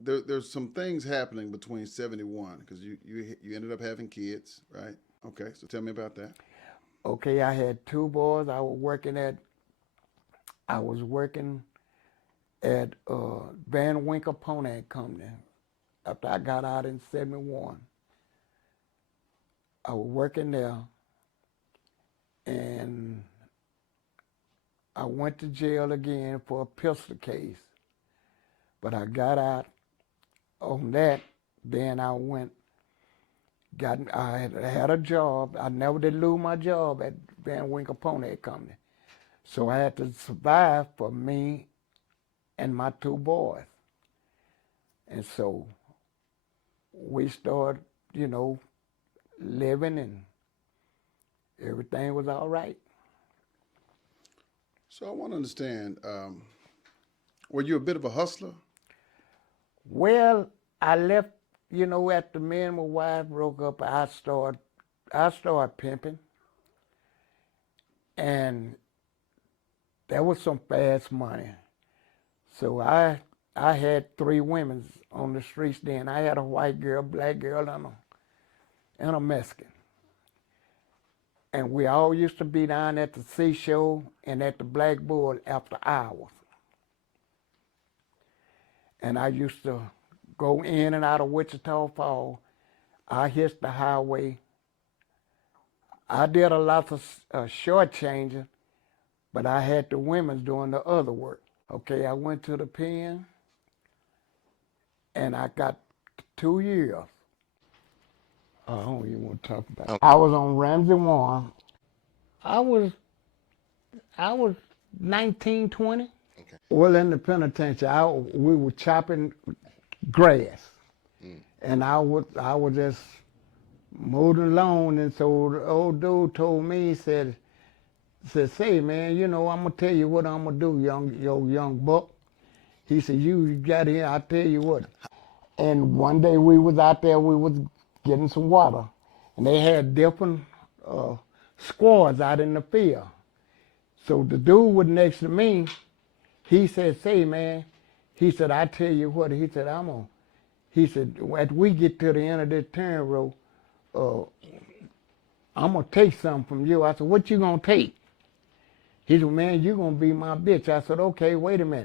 there's some things happening between 71 because you ended up having kids, right? Okay, so tell me about that. Okay, I had two boys. I was working at Van Winkle Pony Company. After I got out in '71, I was working there, and I went to jail again for a pistol case. But I got out on that. Then I had a job. I never did lose my job at Van Winkle Pony Company. So I had to survive for me and my two boys. And so we started, you know, living, and everything was all right. So I want to understand. Were you a bit of a hustler? Well, I left, after me and my wife broke up, I started pimping, and there was some fast money. So I had three women on the streets then. I had a white girl, black girl, and a Mexican. And we all used to be down at the seashore and at the Black Bull after hours. And I used to go in and out of Wichita Falls. I hit the highway. I did a lot of short changing, but I had the women doing the other work. Okay, I went to the pen, and I got 2 years. I don't even want to talk about it. I was on Ramsey 1. I was I was 19, 20. Okay. Well, in the penitentiary, we were chopping grass, and I was just moving along, and so the old dude told me, he said, say man, I'm gonna tell you what I'm gonna do, young buck. He said, you got here, I'll tell you what. And one day we was out there, we was getting some water, and they had different squads out in the field. So the dude was next to me. He said, say man, he said, I tell you what, he said, as we get to the end of this turn row, uh, I'm gonna take something from you. I said, what you gonna take? He said, man, you gonna be my bitch. I said, okay, wait a minute.